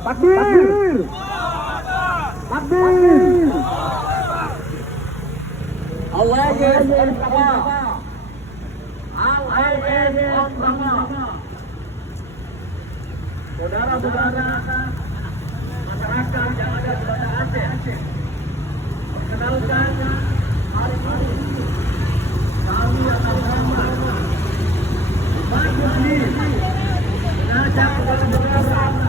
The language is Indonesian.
Takbir. Takbir. Allahu Akbar. Allahu Akbar. Saudara-saudara masyarakat yang ada di Banda Aceh, perkenalkan hari ini kami akan bersama mengajak kepada saudara